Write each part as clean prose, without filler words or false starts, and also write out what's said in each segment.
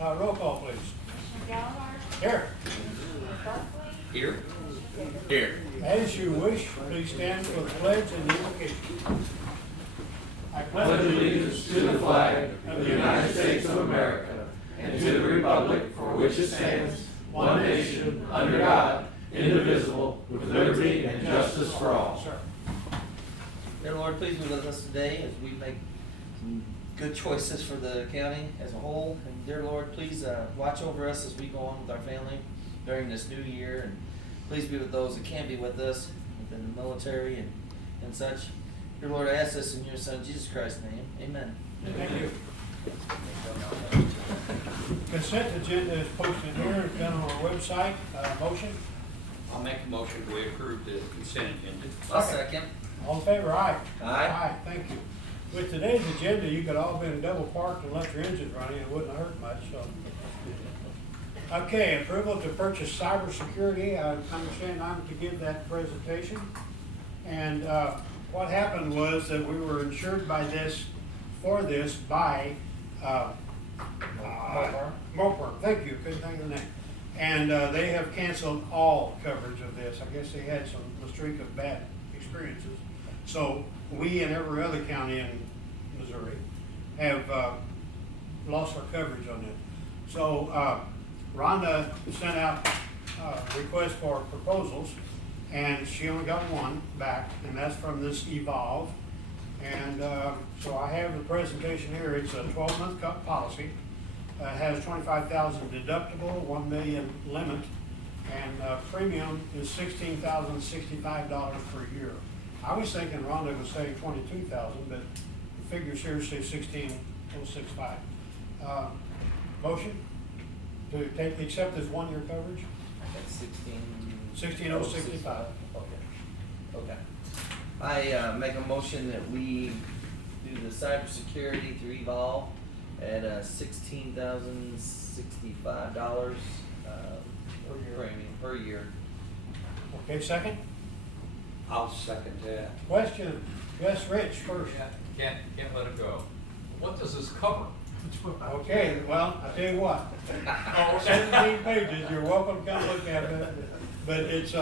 Roll call, please. Gallagher. Here. Berkeley. Here? Here. As you wish, please stand for the pledge and the invocation. I pledge allegiance to the flag of the United States of America and to the republic for which it stands, one nation, under God, indivisible, with liberty and justice for all. Sir. Dear Lord, please be with us today as we make some good choices for the county as a whole. And dear Lord, please watch over us as we go on with our family during this new year. And please be with those that can be with us within the military and such. Dear Lord, I ask this in your Son, Jesus Christ's name. Amen. Thank you. Consent agenda is posted here, it's done on our website. Motion? I'll make a motion we approve the consent agenda. I'll second. All in favor? Aye. Aye. Aye, thank you. With today's agenda, you could all been double parked and left your engines running, it wouldn't hurt much, so. Okay, approval to purchase cybersecurity. I understand I'm to give that presentation. And what happened was that we were insured by Mopar, thank you, couldn't think of the name. And they have canceled all coverage of this. I guess they had a streak of bad experiences. So we and every other county in Missouri have lost our coverage on it. So Rhonda sent out requests for proposals, and she only got one back, and that's from this Evolve. And so I have the presentation here. It's a 12-month policy. It has $25,000 deductible, $1 million limit, and premium is $16,065 per year. I was thinking Rhonda was saying $22,000, but the figures here say $16,065. Motion to accept this 1 year coverage? That's 16,065. Okay. I make a motion that we do the cybersecurity through Evolve at $16,065 premium per year. Okay, second? I'll second that. Question, yes, Rich first. Can't let it go. What does this cover? Okay, well, I tell you what, 17 pages, you're welcome to come look at it, but it's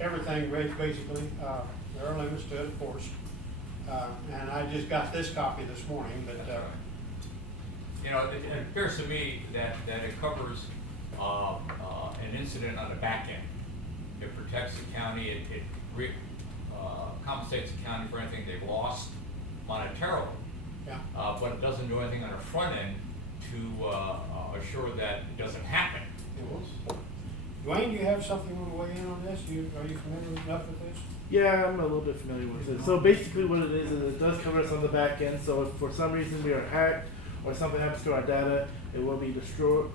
everything basically, there are limits to it, of course, and I just got this copy this morning, but You know, it appears to me that it covers an incident on the back end. It protects the county. It compensates the county for anything they've lost monetarily. yeah. But it doesn't do anything on the front end to assure that it doesn't happen. Dwayne, do you have something you want to weigh in on this? Are you familiar enough with this? Yeah, I'm a little bit familiar with it. So basically what it is it does cover us on the back end. So if for some reason we are hacked or something happens to our data, it will be destroyed,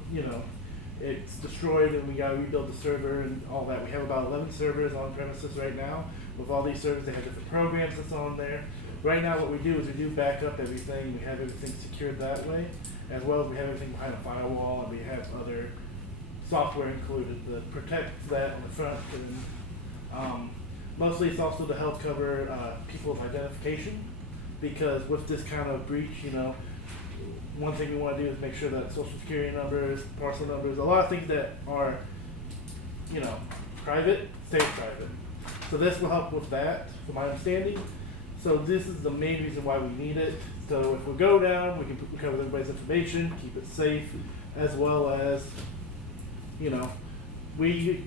it's destroyed and we got to rebuild the server and all that. We have about 11 servers on premises right now. With all these servers, they have different programs that's on there. Right now what we do is we do back up everything. We have everything secured that way, as well as we have everything behind a firewall, and we have other software included to protect that on the front. And mostly it's also to help cover people's identification, because with this kind of breach, one thing we want to do is make sure that social security numbers, parcel numbers, a lot of things that are, private, stay private. So this will help with that, from my understanding. So this is the main reason why we need it. So if we go down, we can cover everybody's information, keep it safe, as well as, we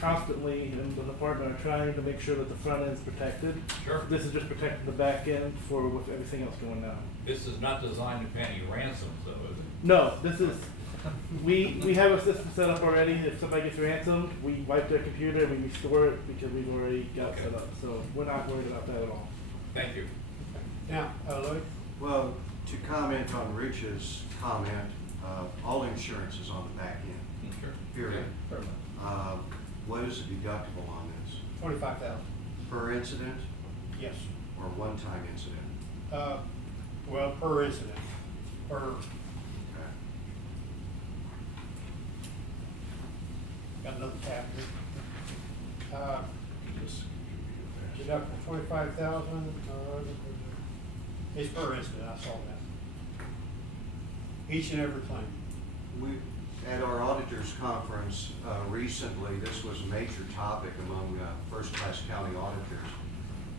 constantly in the department are trying to make sure that the front end is protected. Sure. This is just protecting the back end with everything else going down. This is not designed to pay any ransoms, though, is it? No, this is, we have a system set up already. If somebody gets ransomed, we wipe their computer and we restore it because we've already got it set up. So we're not worried about that at all. Thank you. Now, Lloyd? Well, to comment on Rich's comment, all insurance is on the back end, Sure. period. Yeah. What is the deductible on this? 25,000. Per incident Yes. or one-time incident? Well, per incident. Okay. Got another tab here. Deductible 25,000. It's per incident, I saw that. Each and every claim. We, at our auditors conference recently, this was a major topic among first-class county auditors.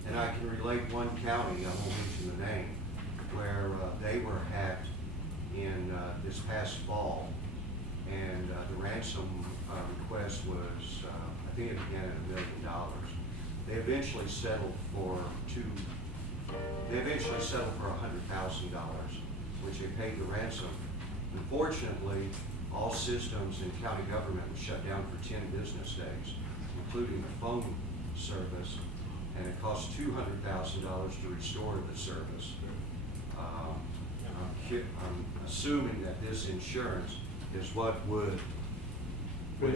And I can relate one county, I won't mention the name, where they were hacked in this past fall. And the ransom request was, I think it began at $1 million. They eventually settled for $100,000, which they paid the ransom. Unfortunately, all systems in county government were shut down for 10 business days, including the phone service, and it cost $200,000 to restore the service. I'm assuming that this insurance is what would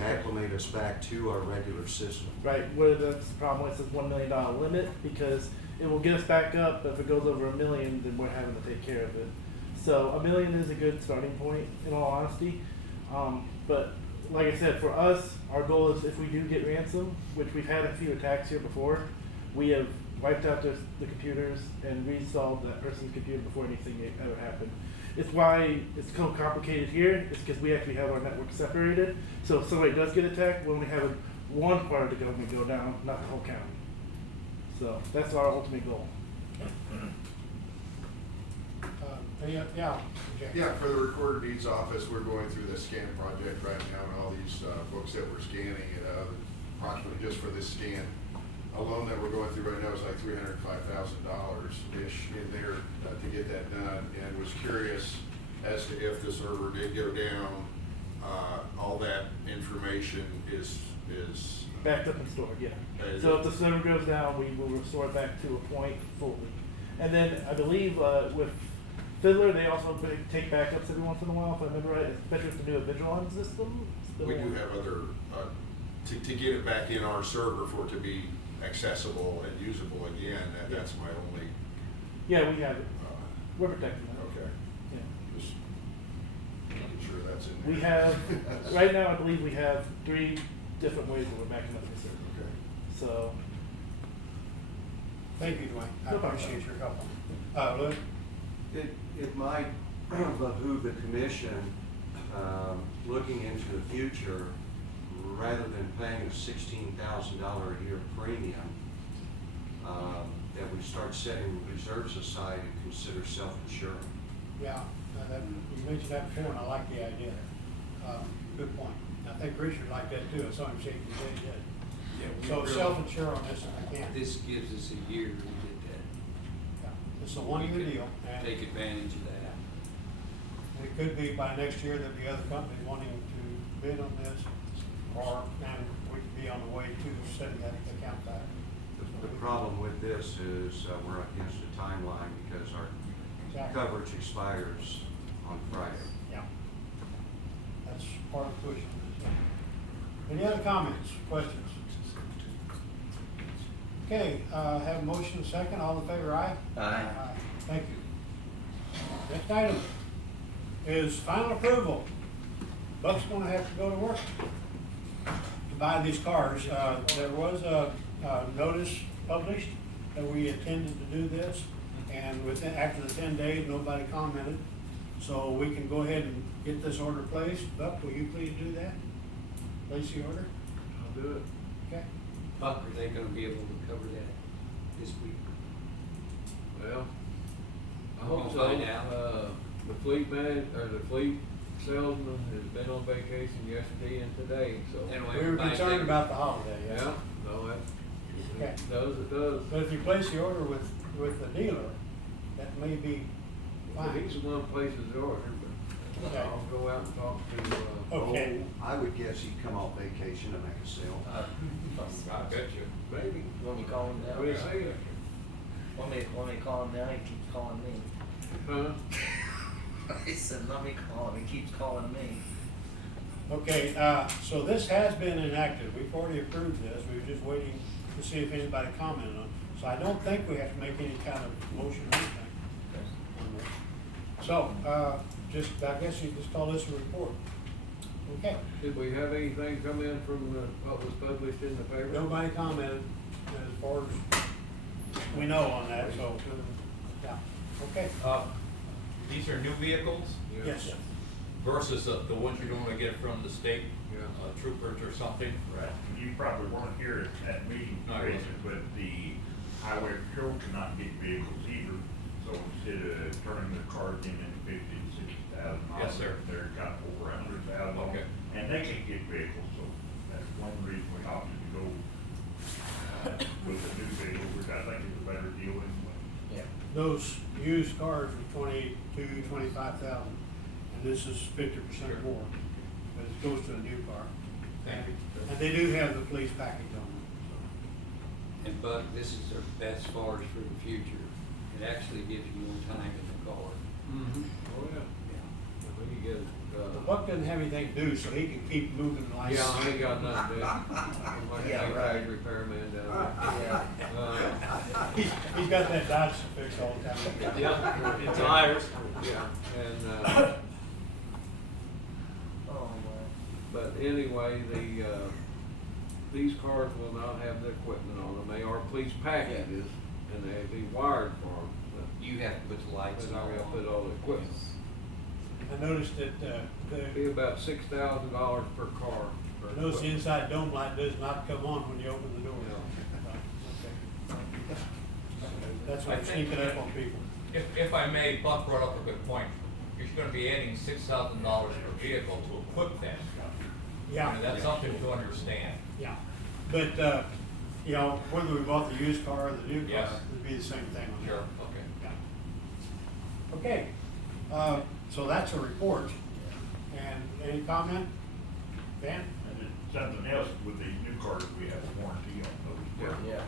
acclimate us back to our regular system. Right, where the problem with this $1 million limit, because it will get us back up, but if it goes over $1 million, then we're having to take care of it. So $1 million is a good starting point, in all honesty. But like I said, for us, our goal is if we do get ransom, which we've had a few attacks here before, we have wiped out the computers and reinstalled that person's computer before anything ever happened. It's why it's so complicated here, it's because we actually have our network separated. So if somebody does get attacked, we only have one part of the government go down, not the whole county. So that's our ultimate goal. Yeah, Jack. Yeah, for the Recorder Deeds Office, we're going through the scan project right now, and all these books that we're scanning, approximately just for this scan alone that we're going through right now is like $305,000-ish in there to get that done, and was curious as to if the server did go down, all that information is Backed up and stored, yeah. Is So it- if the server goes down, we will restore it back to a point fully. And then I believe with Fiddler, they also take backups every once in a while, if I remember right, especially with the new Vigilon system. we do have other, to get it back in our server for it to be accessible and usable again, that's my only, Yeah, we have it. We're protecting that. okay, Yeah. just making sure that's in there. We have, right now, I believe we have 3 different ways that we're backing up the server. Okay. So, Thank you, Dwayne. I No problem. appreciate your help. Lou? It might behoove the commission, looking into the future, rather than paying a $16,000 a year premium, that we start setting reserves aside and consider self-insuring. Yeah, you mentioned that before, and I like the idea. Good point. I think Richard liked that too. I saw him shaking his head. Yeah, we So really- self-insure on this if I can. This gives us a year to get that. Yeah. It's a one-year We can deal, and take advantage of that. it could be by next year there'll be other companies wanting to bid on this, or, and we could be on the way to setting that account back. The problem with this is we're against a timeline because our Exactly. coverage expires on Friday. Yeah. That's part of pushing this. Any other comments, questions? Okay, have a motion second. All in favor, aye? Aye. Thank you. Next item is final approval. Buck's gonna have to go to work to buy these cars. There was a notice published that we intended to do this, and after the 10 days, nobody commented. So we can go ahead and get this order placed. Buck, will you please do that? Place the order? I'll do it. Okay. Buck, are they gonna be able to cover that this week? Well, I We'll hope so. find out. The fleet man, or the fleet salesman has been on vacation yesterday and today, so. And We were concerned about the holiday, Yeah, yeah. no, Okay. it does, it does. But if you place the order with the dealer, that may be But fine. he's the one who places the order, but Okay. I'll go out and talk to, Okay. Oh, I would guess he'd come off vacation to make a sale. I bet you. maybe. Want me to call him now? What do you say? Want me to call him now? He keeps calling me. Huh? He said, let me call him. He keeps calling me. Okay, so this has been enacted. We've already approved this. We were just waiting to see if anybody commented on it. So I don't think we have to make any kind of motion or anything on this. So, I guess you just call this a report. Okay, Did we have anything come in from what was published in the paper? nobody commented as far as we know on that, so, yeah. Okay, These are new vehicles yes. versus the ones you're gonna get from the state Yeah. troopers or something. Right, you probably weren't here at that meeting, No, I wasn't. but the highway patrol cannot get vehicles either. So instead of turning their cars in 50,000 to 60,000 miles, Yes, sir. they're got over 100,000 on Okay. them, and they can get vehicles, so that's one reason we opted to go with the new vehicle, which I think is a better deal anyway. Yeah. Those used cars are 22, 25,000, and this is 50% more, but it goes to a new car. Thank you. And they do have the police package on them, And Buck, this is as far as for the future. It actually gives you more time in the car. Mm-hmm. Oh, yeah. Yeah. We can get, so. Buck doesn't have anything to do, so he can keep moving like. yeah, I ain't got nothing to do. I'm like Yeah, a right. repairman down there. He's got that Dodge to fix all the time. Yeah, it's tires. Yeah, and, Oh, man. but anyway, these cars will not have the equipment on them. They are police packages, and they'll be wired for them. You have to put the lights But on. I gotta put all the equipment. I noticed that, Be about $6,000 per car. for I noticed the equipment. inside dome light does not come on when you open the door. Yeah. Okay. That's why I I'm think sneaking up on people. If I may, Buck brought up a good point. You're gonna be adding $6,000 per vehicle to equip them. Yeah. And that's something to understand. Yeah, but, you know, whether we bought the used car or the new car, Yes. it'd be the same thing on that. Sure, okay. Yeah. Okay, so that's a report. And any comment? Dan? And then something else with these new cars, we have a warranty on those. Yeah. Yeah.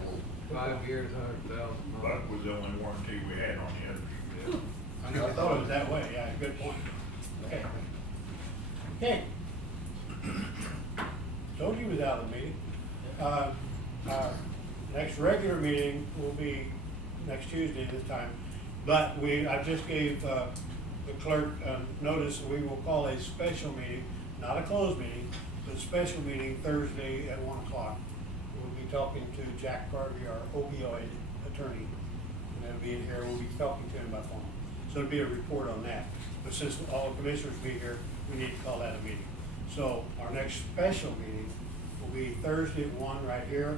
5 years, 100,000 But miles. was the only warranty we had on the others. I never thought it was that way, yeah, good point. Okay. Okay. Told you was out of the meeting. Our next regular meeting will be next Tuesday this time, but I just gave, the clerk, notice that we will call a special meeting, not a closed meeting, but a special meeting Thursday at 1 o'clock. We'll be talking to Jack Carvey, our opioid attorney, and he'll be in here, we'll be talking to him by phone. So it'll be a report on that, but since all the commissioners will be here, we need to call that a meeting. So our next special meeting will be Thursday at 1 right here,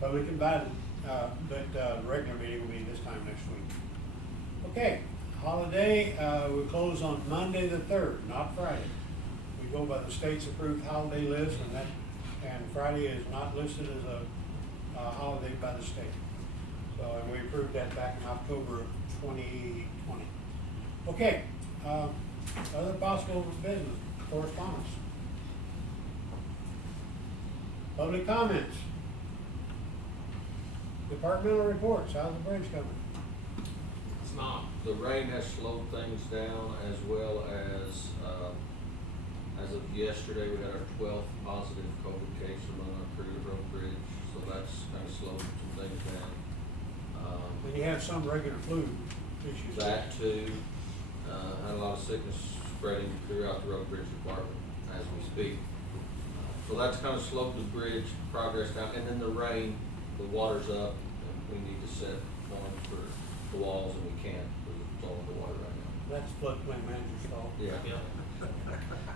public invited, but the regular meeting will be this time next week. Okay, holiday, we close on Monday the 3rd, not Friday. We go by the state's approved holiday list, and Friday is not listed as a holiday by the state. So, and we approved that back in October of 2020. Okay, other possible business, correspondence. Public comments. Departmental reports, how's the bridge coming? It's not. The rain has slowed things down, as well as of yesterday, we had our 12th positive COVID case among our Creed Road Bridge, so that's kind of slowed some things down. And you have some regular flu issues. That too, had a lot of sickness spreading throughout the road bridge department as we speak. So that's kind of slowed the bridge progress down, and then the rain, the water's up, and we need to set one for the walls, and we can't, because it's all underwater right now. That's floodplain manager's fault. Yeah.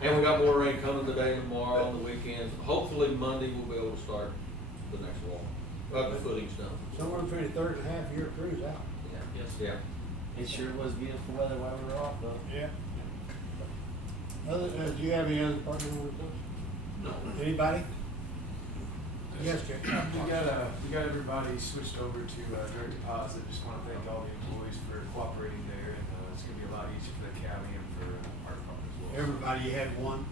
And we got more rain coming today and tomorrow on the weekends. Hopefully Monday we'll be able to start the next wall. The footing's done. Somewhere between a third and a half year cruise out. Yeah. Yes. Yeah. It sure was beautiful weather while we were off, though. Yeah. Do you have any other departmental reports? No. Anybody? Yes, Jay. We got everybody switched over to direct deposit. Just want to thank all the employees for cooperating there, and it's going to be a lot easier for the county and for our department as well. Everybody, you had one?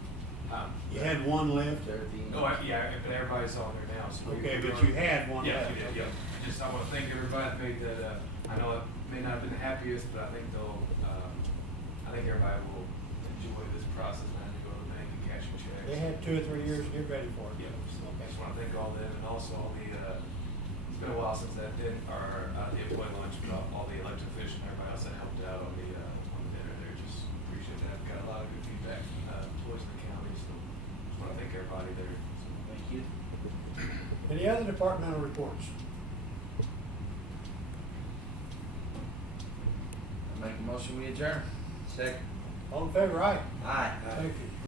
Um, You had one left? yeah, but everybody's on there now. So Okay, but you had one Yeah, left. we did. Yeah. Just I want to thank everybody that made that. I know it may not have been the happiest, but I think they'll. I think everybody will enjoy this process now to go to the bank and cash a check. They had 2 or 3 years to get ready for it. Yeah, so I just want to thank all them, and also all the, it's been a while since that did, the employee lunch, but all the elected officials and everybody else that helped out on the dinner there, just appreciate that. Got a lot of good feedback from employees in the county, so just want to thank everybody there. So, Thank you. Any other departmental reports? Make a motion, we adjourn. Second. All in favor, aye? Aye. Thank you.